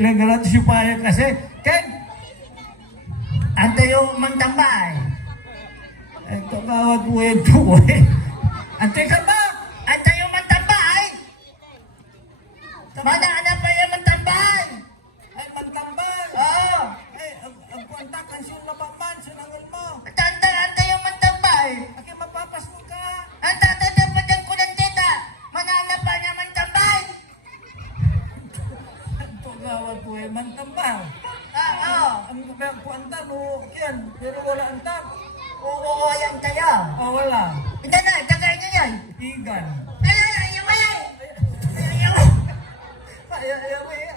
Nagalat supaya kasi kan antay yung mantambay. Ito kawat mo ito eh. Antay ka ba? Antay yung mantambay. Mana ada pa yung mantambay? Ay mantambay. Oo. Ay ang kuanta kansyon na paman sunangan mo. Antay yung mantambay. Aki mapapas mo ka. Antay pa dyan ko ng tita. Mana ada pa yung mantambay. Gawat po eh, mantambang. Ang kuanta mo, yan, pero wala ang tag. Oo, yan kaya. Wala. Ito na, tagay nyo yan. Igan. Ayaw. Ayaw.